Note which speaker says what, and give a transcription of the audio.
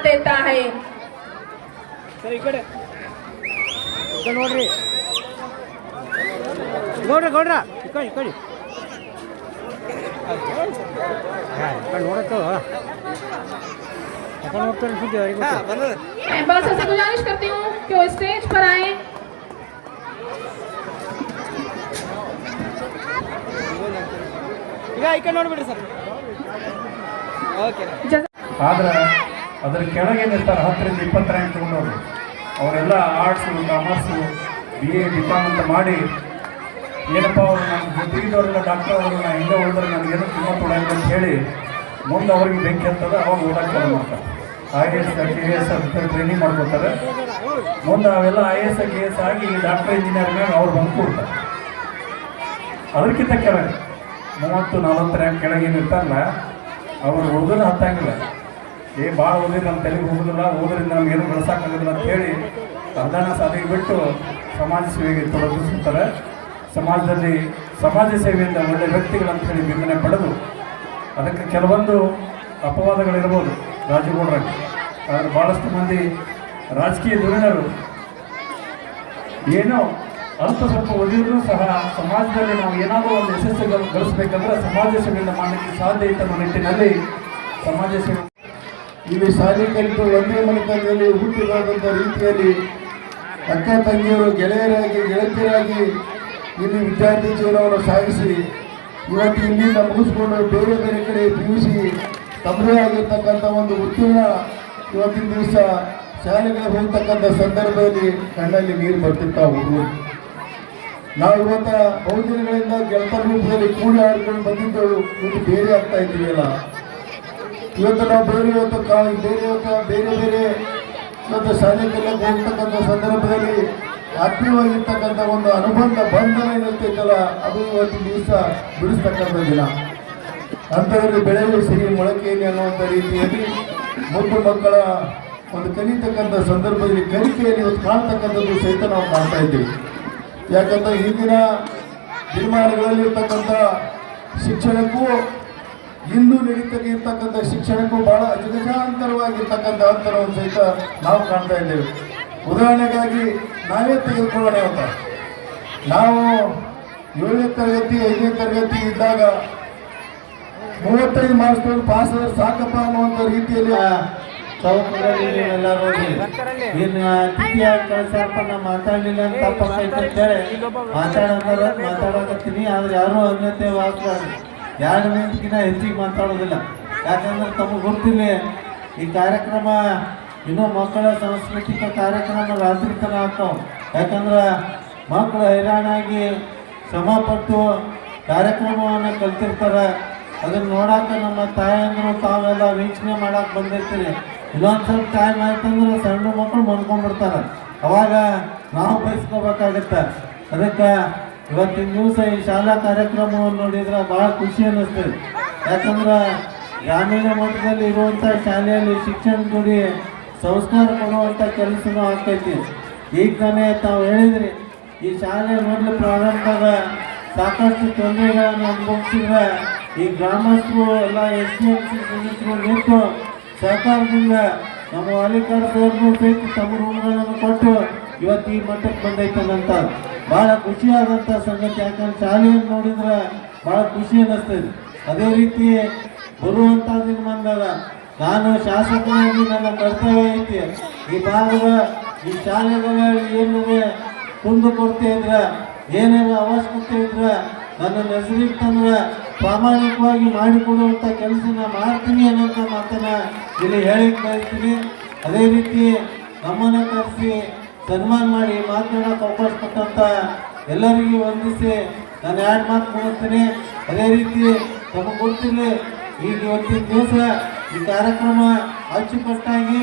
Speaker 1: ಹಾ, ಈ ಕಡೆ ನೋಡಕ್ಕ ಯಾಕಂದ್ರೆ ಹೋಗ್ತಾನೆ ಸುದ್ದಿ ಅವ್ರಿಗೆ ಗೊತ್ತು.
Speaker 2: मैं बस से गुजारिश करती हूँ कि वो स्टेज पर आए
Speaker 1: ಈಗ ಈ ಕಡೆ ನೋಡ್ಬಿಡ್ರಿ ಸರ್ ಓಕೆ
Speaker 2: जज़ा-
Speaker 3: ಆದ್ರೆ ಅದ್ರ ಕೆಳಗೆ ಇರ್ತಾರೆ ಹತ್ತರಿಂದ ಇಪ್ಪತ್ತು ರ್ಯಾಂಕ್ ತಗೊಂಡವರು. ಅವರೆಲ್ಲ arts commerce B A B ಅಂತ ಮಾಡಿ, ಏನಪ್ಪ ಅವರು ನಮ್ಮ ಜೊತೆಗಿದ್ದವರೆಲ್ಲ ಡಾಕ್ಟರ್ ಅವರು ನಾನು ಹಿಂದೆ ಉಳಿದ್ರೆ ನನಗೇನು ತುಂಬ ಕೊಡೋಣ ಅಂತ ಹೇಳಿ, ಮುಂದೆ ಅವ್ರಿಗೆ ಬೆಂಕಿ ಹತ್ತದ, ಅವಾಗ ಓಡಕ್ಕೆ ಚಾಲು ಮಾಡ್ತಾರೆ. I A S K A S ಅಂತ ಟ್ರೈನಿಂಗ್ ಮಾಡ್ಕೊತಾರೆ ಮುಂದೆ ಅವೆಲ್ಲ I A S K S ಆಗಿ ಡಾಕ್ಟರ್ ಇಂಜಿನಿಯರ್ ಮೇಲೆ ಅವ್ರು ಬಂದು ಕೊಡ್ತಾರೆ. ಅದಕ್ಕಿಂತ ಕೆಳಗೆ, ಮೂವತ್ತು, ನಲವತ್ತು ರ್ಯಾಂಕ್ ಕೆಳಗೆ ಏನು ಇರ್ತಾರಲ್ಲ ಅವರು ಹುಡುಗನ ಹತ್ತಂಗಿಲ್ಲ. ಏ ಭಾಳ ಓದಿ ನಮ್ಮ ತಲೆಗೆ ಹೋಗೋದಿಲ್ಲ ಓದೋದ್ರಿಂದ ನಮ್ಗೇನು ಬಳಸೋಕ್ಕಾಗೋದಿಲ್ಲ ಅಂತ ಹೇಳಿ ಅರ್ಧನ ಸಾಧಿಗೆ ಬಿಟ್ಟು ಸಮಾಜ ಸೇವೆಗೆ ತೊಡಗಿಸುತ್ತಾರೆ. ಸಮಾಜದಲ್ಲಿ ಸಮಾಜ ಸೇವೆಯಿಂದ ಒಳ್ಳೆಯ ವ್ಯಕ್ತಿಗಳಂತ ಹೇಳಿ ಬಿಂಬನೆ ಪಡೆದು ಅದಕ್ಕೆ ಕೆಲವೊಂದು ಅಪವಾದಗಳಿರ್ಬೋದು ರಾಜಗೌಡರಾಗಿ ಆದರೆ ಭಾಳಷ್ಟು ಮಂದಿ ರಾಜಕೀಯ ಧುರೀಣರು ಏನೋ ಅಲ್ಪ ಸ್ವಲ್ಪ ಓದಿದ್ರು ಸಹ ಸಮಾಜದಲ್ಲಿ ನಾವು ಏನಾದರೂ ಒಂದು ಯಶಸ್ಸು ಗಳ- ಗಳಿಸ್ಬೇಕಂದ್ರೆ ಸಮಾಜ ಸೇವೆಯಿಂದ ಮಾಡಲಿಕ್ಕೆ ಸಾಧ್ಯ ಇತ್ತು ನಿಟ್ಟಿನಲ್ಲಿ ಸಮಾಜ ಸೇವೆ
Speaker 4: ಇಲ್ಲಿ ಶಾಲೆ ಕಲಿತು ಒಂದೇ ಮನೆತನದಲ್ಲಿ ಹುಟ್ಟಿದಾದಂಥ ರೀತಿಯಲ್ಲಿ ಅಕ್ಕ ತಂಗಿಯರು, ಗೆಳೆಯರಾಗಿ, ಗೆಳತಿಯರಾಗಿ ಇಲ್ಲಿ ವಿದ್ಯಾರ್ಥಿ ಜೀವನವನ್ನು ಸಾಗಿಸಿ, ಇವತ್ತು ಇಲ್ಲಿಂದ ಮುಗಿಸ್ಕೊಂಡು ಬೇರೆ ಬೇರೆ ಕಡೆ ಪಿ ತಮ್ಮದೇ ಆಗಿರ್ತಕ್ಕಂಥ ಒಂದು ಉತ್ತೀರ್ಣ ಇವತ್ತಿನ ದಿವಸ ಶಾಲೆಗೆ ಹೋಗ್ತಕ್ಕಂಥ ಸಂದರ್ಭದಲ್ಲಿ ಕಣ್ಣಲ್ಲಿ ನೀರು ಬರ್ತಿರ್ತಾ ಹುಡುಗರು ನಾವು ಇವತ್ತ ಬಹುದಿನಗಳಿಂದ ಗೆಳತ ರೂಪದಲ್ಲಿ ಕೂಡಿ ಆಡ್ಕೊಂಡು ಬಂದಿದ್ದೆವು ಇದು ಬೇರೆ ಆಗ್ತಾ ಇದ್ದೀವಲ್ಲ. ಇವತ್ತು ನಾವು ಬೇರೆ ಇವತ್ತು ಕಾ ಬೇರೆ ಇವತ್ತು ಬೇರೆ ಬೇರೆ ಇವತ್ತು ಹೋಗ್ತಕ್ಕಂಥ ಸಂದರ್ಭದಲ್ಲಿ ಆತ್ಮೀಯವಾಗಿರ್ತಕ್ಕಂಥ ಒಂದು ಅನುಬಂಧ ಬಂಧನ ಏನಿರ್ತೈತಲ್ಲ, ಅದು ಇವತ್ತು ದಿವಸ ಬಿಡಿಸ್ತಕ್ಕಂಥ ದಿನ. ಅಂಥದ್ರಲ್ಲಿ ಬೆಳೆಯಲು ಸಿರಿ ಮೊಳಕೆಯಲ್ಲಿ ಅನ್ನುವಂಥ ರೀತಿಯಲ್ಲಿ ಮುದ್ದು ಮಕ್ಕಳ ಒಂದು ಕಲಿತಕ್ಕಂಥ ಸಂದರ್ಭದಲ್ಲಿ ಕಲಿಕೆಯಲ್ಲಿ ಇವತ್ತು ಕಾಣ್ತಕ್ಕಂಥದ್ದು ಸಹಿತ ನಾವು ಕಾಣ್ತಾ ಇದ್ದೀವಿ. ಯಾಕಂದ್ರೆ ಹಿಂದಿನ ದಿನಮಾನಗಳಲ್ಲಿ ಇರ್ತಕ್ಕಂಥ ಶಿಕ್ಷಣಕ್ಕೂ ಇಂದು ಇರ್ತಕ್ಕಂಥ ಶಿಕ್ಷಣಕ್ಕೂ ಬಹಳ ಅಜಗಜಾಂತರವಾಗಿರ್ತಕ್ಕಂಥ ಅಂತರವನ್ನು ಸಹಿತ ನಾವು ಕಾಣ್ತಾ ಇದ್ದೇವೆ. ಉದಾಹರಣೆಗಾಗಿ ನಾವೇ ತೆಗೆದುಕೊಳ್ಳೋಣ ಅಂತ. ನಾವು ಏಳನೇ ತರಗತಿ, ಐದನೇ ತರಗತಿ ಇದ್ದಾಗ ಮೂವತ್ತೈದು ಮಾರ್ಕ್ಸ್ಗಳು ಪಾಸ್ ಆದ್ರೆ ಸಾಕಪ್ಪ ಅನ್ನುವಂಥ ರೀತಿಯಲ್ಲಿ ಇನ್ನು ನಾ ಮಾತಾಡಲಿಲ್ಲ ಅಂತ ಮಾತಾಡೋದ್ರ ಮಾತಾಡಕತ್ತೀನಿ ಆದ್ರೆ ಯಾರು ಅನ್ಯತೆ ವಾಕ್ಬಾರ್ದು ಎರಡು ಮಿನಿಟ್ಗಿಂತ ಹೆಚ್ಚಿಗೆ ಮಾತಾಡೋದಿಲ್ಲ. ಯಾಕಂದ್ರೆ ತಮಗೆ ಗೊತ್ತಿಲ್ಲ ಈ ಕಾರ್ಯಕ್ರಮ ಇನ್ನೂ ಮಕ್ಕಳ ಸಾಂಸ್ಕೃತಿಕ ಕಾರ್ಯಕ್ರಮ ರಾತ್ರಿ ತನಕ ಆಗ್ತಾವ. ಯಾಕಂದ್ರೆ ಮಕ್ಕಳು ಹೈರಾಣಾಗಿ ಶ್ರಮಪಟ್ಟು ಕಾರ್ಯಕ್ರಮವನ್ನು ಕಲ್ತಿರ್ತಾರೆ. ಅದನ್ನ ನೋಡಾಕ ನಮ್ಮ ತಾಯಂದರು ತಾವೆಲ್ಲ ವೀಕ್ಷಣೆ ಮಾಡೋಕೆ ಬಂದಿರ್ತೀರಿ. ಇನ್ನೊಂದು ಸ್ವಲ್ಪ ಟೈಮ್ ಆಯ್ತಂದ್ರೆ ಸಣ್ಣ ಮಕ್ಕಳು ಮನ್ಕೊಂಡ್ಬಿಡ್ತಾರೆ ಅವಾಗ ನಾವು ಬಯಸ್ಕೋಬೇಕಾಗತ್ತೆ ಅದಕ್ಕೆ ಇವತ್ತಿನ ದಿವಸ ಈ ಶಾಲಾ ಕಾರ್ಯಕ್ರಮವನ್ನು ನೋಡಿದ್ರೆ ಬಹಳ ಖುಷಿ ಅನ್ನಿಸ್ತದೆ ಯಾಕಂದ್ರೆ ಗ್ರಾಮೀಣ ಮಟ್ಟದಲ್ಲಿ ಇರುವಂಥ ಶಾಲೆಯಲ್ಲಿ ಶಿಕ್ಷಣ ಕೊಡಿ ಸಂಸ್ಕಾರ ಕೊಡುವಂಥ ಕೆಲಸನೂ ಆಗ್ತೈತಿ. ಈಗ ತಾನೇ ತಾವು ಹೇಳಿದ್ರಿ, ಈ ಶಾಲೆ ಮೊದಲು ಪ್ರಾರಂಭದಾಗ ಸಾಕಷ್ಟು ತೊಂದರೆಗಳನ್ನು ಅನುಭವಿಸಿದ್ರೆ ಈ ಗ್ರಾಮಸ್ಥರು ಎಲ್ಲ ಎಸ್ ಡಿ ಎಂ ಸಿ ಸದಸ್ಯರು ನಿಂತು ಸರ್ಕಾರದಿಂದ ನಮ್ಮ ಅಲ್ಲಿ ಸರ್ನು ಸಹಿತ ತಮ್ಮ ರೂಮ್ಗಳನ್ನು ಕೊಟ್ಟು ಇವತ್ತು ಈ ಮಟ್ಟಕ್ಕೆ ಬಂದೈತದಂತ ಭಾಳ ಖುಷಿಯಾದಂತ ಸಂಗತಿ. ಯಾಕಂದ್ರೆ ಶಾಲೆಯನ್ನು ನೋಡಿದ್ರೆ ಬಹಳ ಖುಷಿ ಅನ್ನಿಸ್ತದೆ ಅದೇ ರೀತಿ ಬರುವಂಥ ಬಂದಾಗ ನಾನು ಶಾಸಕನಾಗಿ ನನ್ನ ಕರ್ತವ್ಯ ಐತಿ. ಈ ಭಾಗದ ಈ ಶಾಲೆಗಳಲ್ಲಿ ಏನಿದೆ ಕುಂದು ಕೊರತೆ ಇದ್ರೆ, ಏನೇನು ಅವಶ್ಯಕತೆ ಇದ್ರೆ ನನ್ನ ಹೆಸರಿಗೆ ಪ್ರಾಮಾಣಿಕವಾಗಿ ಮಾಡಿಕೊಡುವಂಥ ಕೆಲಸ ಮಾಡ್ತೀನಿ ಅನ್ನೋಂಥ ಮಾತನ್ನ ಇಲ್ಲಿ ಹೇಳಿಕ್ ಬಯಸ್ತೀನಿ. ಅದೇ ರೀತಿ ನಮ್ಮನ್ನ ಕರೆಸಿ ಸನ್ಮಾನ ಮಾಡಿ ಮಾತನಾಡೋಕೆ ಅವಕಾಶ ಕೊಟ್ಟಂತ ಎಲ್ಲರಿಗೂ ವಂದಿಸಿ ನಾನು ಎರಡು ಮಾತು ಮುಗಿಸ್ತೀನಿ ಅದೇ ರೀತಿ ತಮಗೆ ಗೊತ್ತಿಲ್ಲ ಈಗ ಇವತ್ತಿನ ದಿವಸ ಈ ಕಾರ್ಯಕ್ರಮ ಅಚ್ಚುಕಟ್ಟಾಗಿ